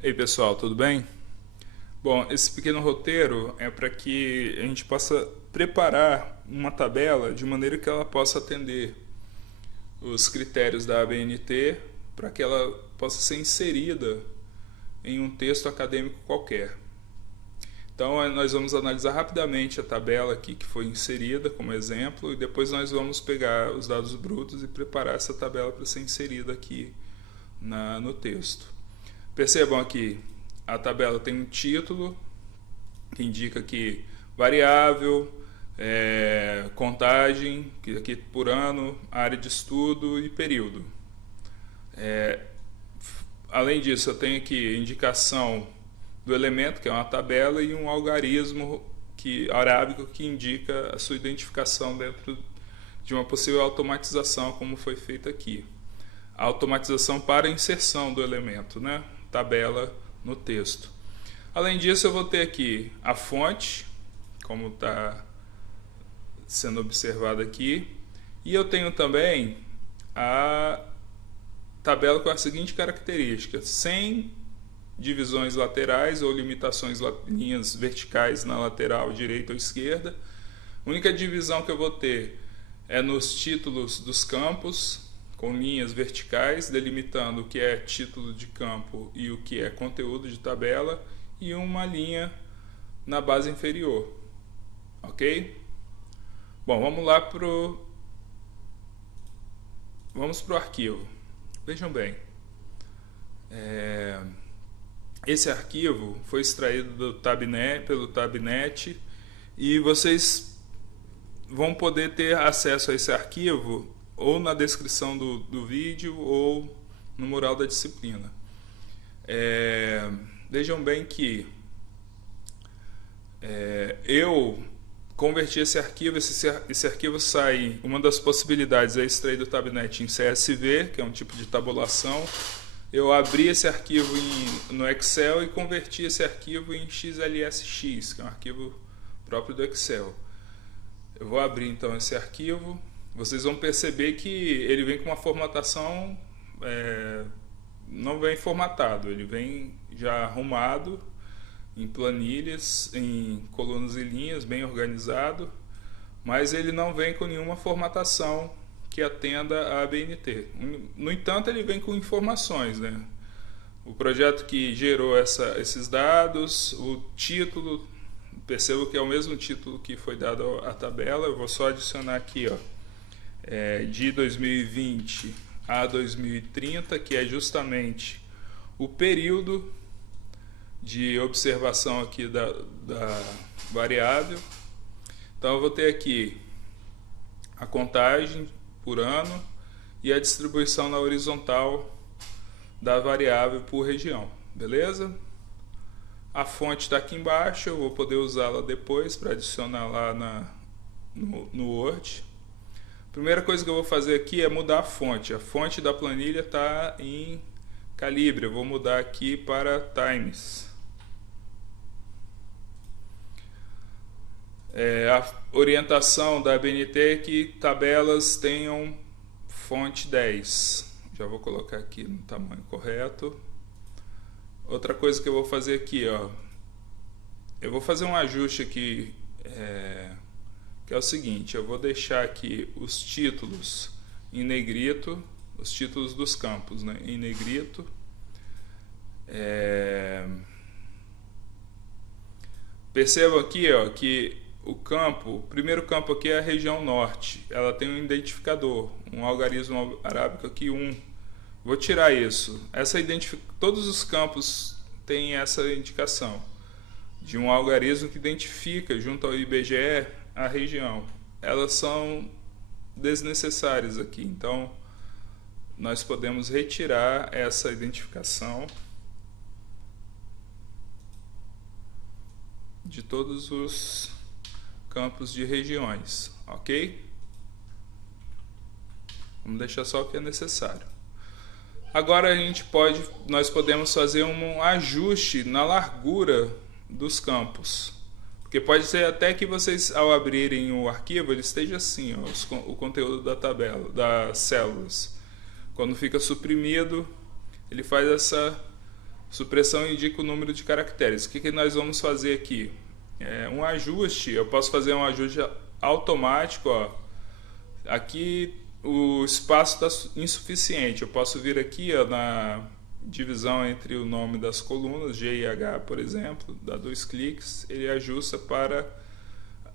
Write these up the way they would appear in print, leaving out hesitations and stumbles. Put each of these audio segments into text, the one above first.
Ei pessoal, tudo bem? Bom, esse pequeno roteiro é para que a gente possa preparar uma tabela de maneira que ela possa atender os critérios da ABNT para que ela possa ser inserida em um texto acadêmico qualquer. Então nós vamos analisar rapidamente a tabela aqui que foi inserida como exemplo e depois nós vamos pegar os dados brutos e preparar essa tabela para ser inserida aqui no texto. Percebam aqui, a tabela tem um título que indica que variável, contagem, que aqui por ano, área de estudo e período. Além disso, eu tenho aqui indicação do elemento, que é uma tabela, e um algarismo arábico que indica a sua identificação dentro de uma possível automatização, como foi feita aqui. A automatização para inserção do elemento, né? Tabela no texto. Além disso, eu vou ter aqui a fonte, como está sendo observado aqui, e eu tenho também a tabela com a seguinte característica: sem divisões laterais ou limitações linhas verticais na lateral direita ou esquerda. A única divisão que eu vou ter é nos títulos dos campos, com linhas verticais, delimitando o que é título de campo e o que é conteúdo de tabela, e uma linha na base inferior. Ok? Bom, vamos lá vamos pro arquivo. Vejam bem. Esse arquivo foi extraído do pelo Tabnet e vocês vão poder ter acesso a esse arquivo ou na descrição do vídeo ou no mural da disciplina. Vejam bem que eu converti esse arquivo, esse arquivo sai, uma das possibilidades é extrair do Tabnet em CSV, que é um tipo de tabulação. Eu abri esse arquivo no Excel e converti esse arquivo em XLSX, que é um arquivo próprio do Excel. Eu vou abrir então esse arquivo. Vocês vão perceber que ele vem com uma formatação, não vem formatado, ele vem já arrumado em planilhas, em colunas e linhas, bem organizado, mas ele não vem com nenhuma formatação que atenda a ABNT. No entanto, ele vem com informações, né? O projeto que gerou esses dados, o título, percebo que é o mesmo título que foi dado à tabela. Eu vou só adicionar aqui, ó, de 2020 a 2030, que é justamente o período de observação aqui da variável. Então eu vou ter aqui a contagem por ano e a distribuição na horizontal da variável por região, beleza? A fonte está aqui embaixo, eu vou poder usá-la depois para adicionar lá no Word. A primeira coisa que eu vou fazer aqui é mudar a fonte da planilha está em calibre, eu vou mudar aqui para Times. A orientação da ABNT é que tabelas tenham fonte 10. Já vou colocar aqui no tamanho correto. Outra coisa que eu vou fazer aqui, ó, eu vou fazer um ajuste aqui, que é o seguinte: eu vou deixar aqui os títulos em negrito, os títulos dos campos, né, em negrito. Percebam aqui, ó, que o primeiro campo aqui é a região norte. Ela tem um identificador, um algarismo arábico aqui 1. Vou tirar isso. Todos os campos têm essa indicação de um algarismo que identifica junto ao IBGE a região. Elas são desnecessárias aqui. Então nós podemos retirar essa identificação de todos os campos de regiões, ok? Vamos deixar só o que é necessário. Agora nós podemos fazer um ajuste na largura dos campos, porque pode ser até que vocês, ao abrirem o arquivo, ele esteja assim, ó, o conteúdo da tabela, das células. Quando fica suprimido, ele faz Supressão indica o número de caracteres. O que nós vamos fazer aqui? Um ajuste. Eu posso fazer um ajuste automático. Ó. Aqui o espaço está insuficiente. Eu posso vir aqui, ó, na divisão entre o nome das colunas, G e H, por exemplo, dá 2 cliques, ele ajusta para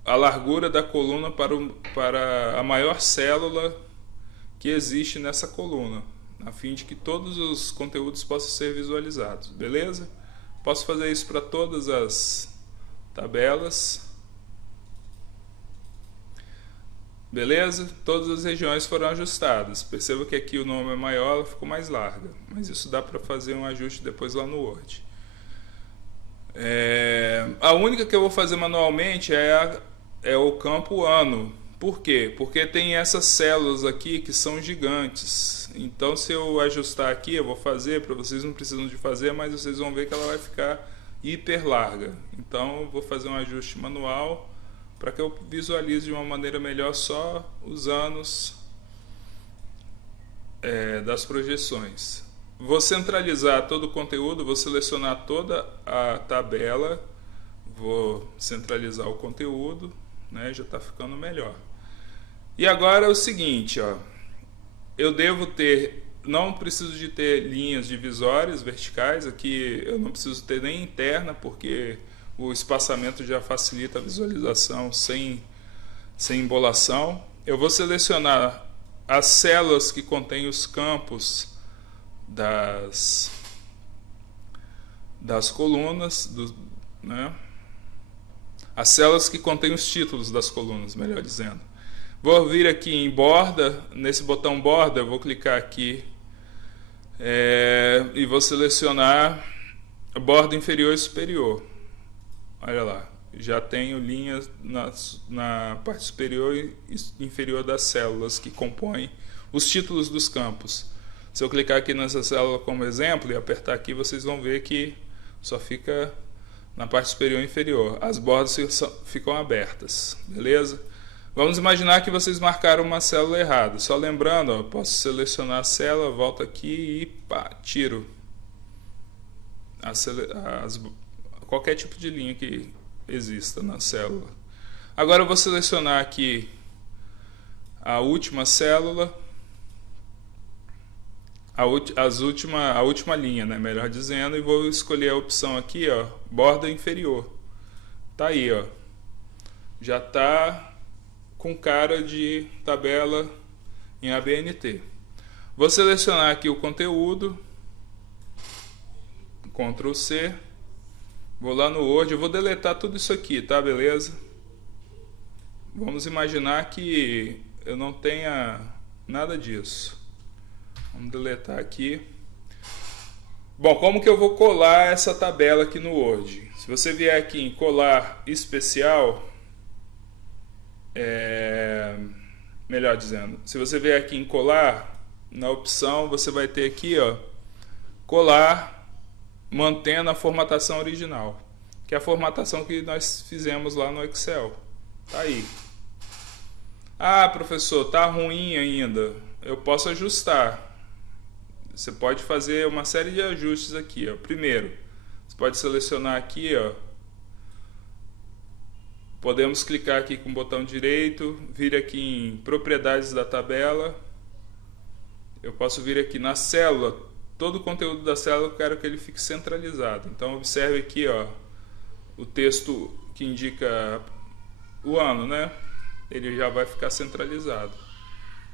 a largura da coluna para a maior célula que existe nessa coluna, a fim de que todos os conteúdos possam ser visualizados, beleza? Posso fazer isso para todas as tabelas. Beleza? Todas as regiões foram ajustadas. Perceba que aqui o nome é maior, ela ficou mais larga. Mas isso dá para fazer um ajuste depois lá no Word. A única que eu vou fazer manualmente é o campo ano. Por quê? Porque tem essas células aqui que são gigantes. Então, se eu ajustar aqui, eu vou fazer, para vocês não precisam de fazer, mas vocês vão ver que ela vai ficar hiper larga. Então, eu vou fazer um ajuste manual para que eu visualize de uma maneira melhor só os anos das projeções. Vou centralizar todo o conteúdo, vou selecionar toda a tabela, vou centralizar o conteúdo, né, já está ficando melhor. E agora é o seguinte, ó, eu devo ter, não preciso de ter linhas divisórias verticais, aqui eu não preciso ter nem interna, porque o espaçamento já facilita a visualização sem embolação. Eu vou selecionar as células que contêm os campos das colunas, né? As células que contêm os títulos das colunas, melhor dizendo. Vou vir aqui em borda, nesse botão borda, eu vou clicar aqui e vou selecionar a borda inferior e superior. Olha lá, já tenho linhas na parte superior e inferior das células que compõem os títulos dos campos. Se eu clicar aqui nessa célula como exemplo e apertar aqui, vocês vão ver que só fica na parte superior e inferior. As bordas ficam abertas, beleza? Vamos imaginar que vocês marcaram uma célula errada. Só lembrando, ó, posso selecionar a célula, volto aqui e pá, tiro qualquer tipo de linha que exista na célula. Agora eu vou selecionar aqui a última célula, a última linha, né, melhor dizendo, e vou escolher a opção aqui, ó, borda inferior. Tá aí, ó, já tá com cara de tabela em ABNT. Vou selecionar aqui o conteúdo, Ctrl C. Vou lá no Word, eu vou deletar tudo isso aqui, tá? Beleza? Vamos imaginar que eu não tenha nada disso. Vamos deletar aqui. Bom, como que eu vou colar essa tabela aqui no Word? Se você vier aqui em colar especial, melhor dizendo, se você vier aqui em colar, na opção você vai ter aqui, ó, colar mantendo a formatação original, que é a formatação que nós fizemos lá no Excel. Tá aí. Ah, professor, tá ruim ainda. Eu posso ajustar. Você pode fazer uma série de ajustes aqui, ó. Primeiro, você pode selecionar aqui, ó. Podemos clicar aqui com o botão direito, vir aqui em propriedades da tabela. Eu posso vir aqui na célula. Todo o conteúdo da célula eu quero que ele fique centralizado. Então observe aqui, ó, o texto que indica o ano, né? Ele já vai ficar centralizado.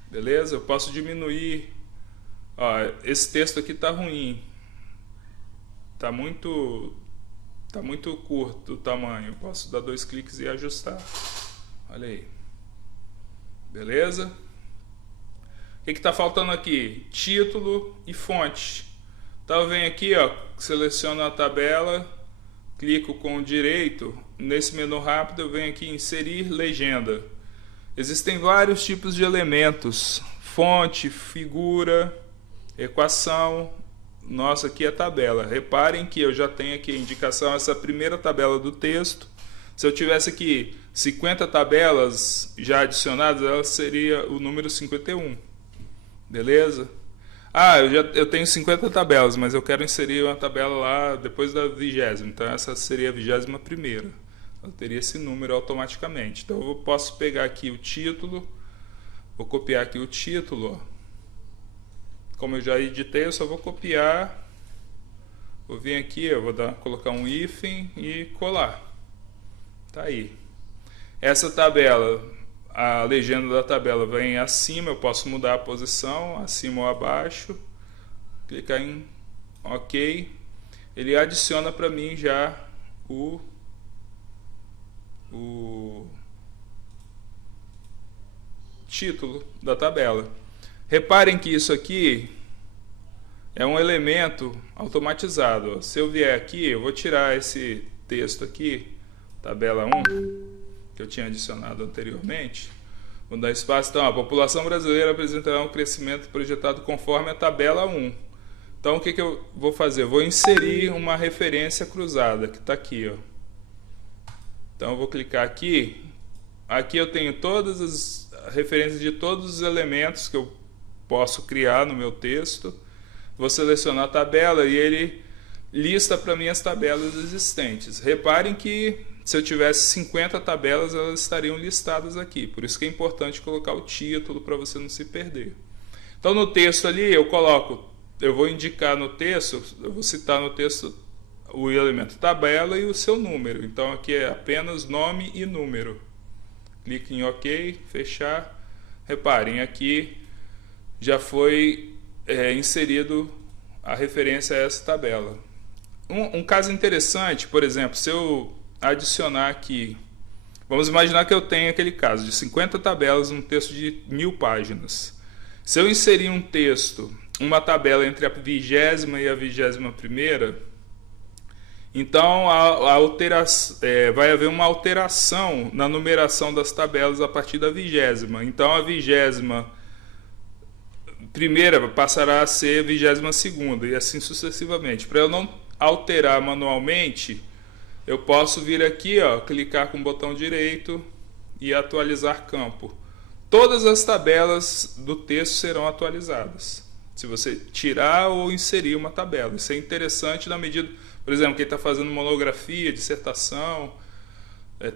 Beleza? Eu posso diminuir. Ó, esse texto aqui tá ruim. Tá muito curto o tamanho. Eu posso dar 2 cliques e ajustar. Olha aí. Beleza? O que está faltando aqui? Título e fonte. Então eu venho aqui, ó, seleciono a tabela, clico com o direito, nesse menu rápido eu venho aqui em inserir legenda. Existem vários tipos de elementos: fonte, figura, equação. Nossa, aqui é a tabela. Reparem que eu já tenho aqui a indicação, essa primeira tabela do texto. Se eu tivesse aqui 50 tabelas já adicionadas, ela seria o número 51. Beleza? Ah, eu tenho 50 tabelas, mas eu quero inserir uma tabela lá depois da 20ª. Então essa seria a 21ª. Eu teria esse número automaticamente. Então eu posso pegar aqui o título, vou copiar aqui o título. Ó. Como eu já editei, eu só vou copiar. Vou vir aqui, eu vou colocar um hífen e colar. Tá aí. Essa tabela, a legenda da tabela vem acima, eu posso mudar a posição, acima ou abaixo. Clicar em OK. Ele adiciona para mim já o título da tabela. Reparem que isso aqui é um elemento automatizado. Se eu vier aqui, eu vou tirar esse texto aqui, tabela 1, que eu tinha adicionado anteriormente. Vou dar espaço. Então, a população brasileira apresentará um crescimento projetado conforme a tabela 1. Então, o que eu vou fazer? Eu vou inserir uma referência cruzada, que está aqui. Ó. Então, eu vou clicar aqui. Aqui eu tenho todas as referências de todos os elementos que eu posso criar no meu texto. Vou selecionar a tabela e ele lista para mim as tabelas existentes. Reparem que se eu tivesse 50 tabelas, elas estariam listadas aqui. Por isso que é importante colocar o título para você não se perder. Então no texto ali eu vou indicar no texto, eu vou citar no texto o elemento tabela e o seu número. Então aqui é apenas nome e número. Clique em OK, fechar. Reparem, aqui já foi inserido a referência a essa tabela. Um caso interessante, por exemplo, se eu adicionar aqui, vamos imaginar que eu tenho aquele caso de 50 tabelas, um texto de 1000 páginas. Se eu inserir um texto, uma tabela entre a 20ª e a 21ª, então vai haver uma alteração na numeração das tabelas a partir da 20ª. Então a 20ª primeira passará a ser 22ª e assim sucessivamente. Para eu não alterar manualmente, eu posso vir aqui, ó, clicar com o botão direito e atualizar campo. Todas as tabelas do texto serão atualizadas, se você tirar ou inserir uma tabela. Isso é interessante na medida, por exemplo, quem está fazendo monografia, dissertação,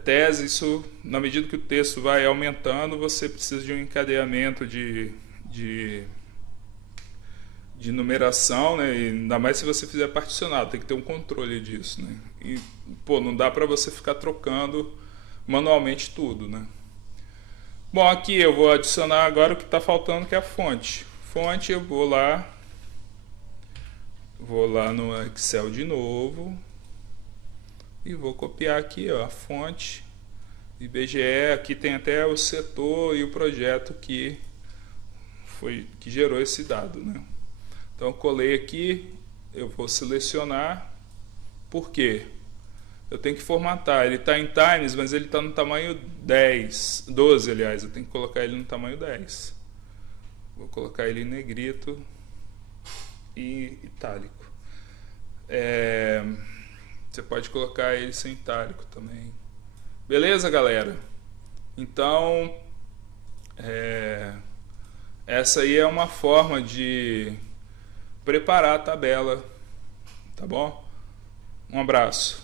tese, isso, na medida que o texto vai aumentando, você precisa de um encadeamento de numeração, né? E ainda mais se você fizer particionado, tem que ter um controle disso, né? E, pô, não dá para você ficar trocando manualmente tudo, né? Bom, aqui eu vou adicionar agora o que está faltando, que é a fonte. Fonte, eu vou lá no Excel de novo e vou copiar aqui, ó, a fonte IBGE. Aqui tem até o setor e o projeto que gerou esse dado, né? Então eu colei aqui, eu vou selecionar. Por quê? Eu tenho que formatar. Ele está em Times, mas ele está no tamanho 12, aliás. Eu tenho que colocar ele no tamanho 10. Vou colocar ele em negrito e itálico. Você pode colocar ele sem itálico também. Beleza, galera? Então, essa aí é uma forma de preparar a tabela, tá bom? Um abraço.